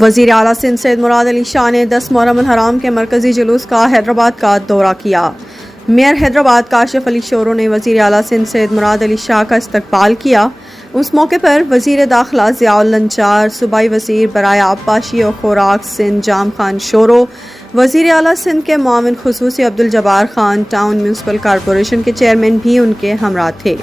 वज़ीर आला सिंध सैयद मुराद अली शाह ने 10 मुहर्रम अल हराम के मरकज़ी जुलूस का हैदराबाद का दौरा किया। मेयर हैदराबाद काशिफ अली शोरो ने वज़ीर आला सिंध सैयद मुराद अली शाह का इस्तकबाल किया। उस मौके पर वज़ीर दाखिला ज़ियाउल लंचार, सूबाई वज़ीर बराए आबपाशी और खुराक सिंध जाम खान शोरो, वज़ीर आला सिंध के मुआविन खुसूसी Abdul Jabbar Khan, town municipal corporation के चेयरमैन भी उनके हमरा थे।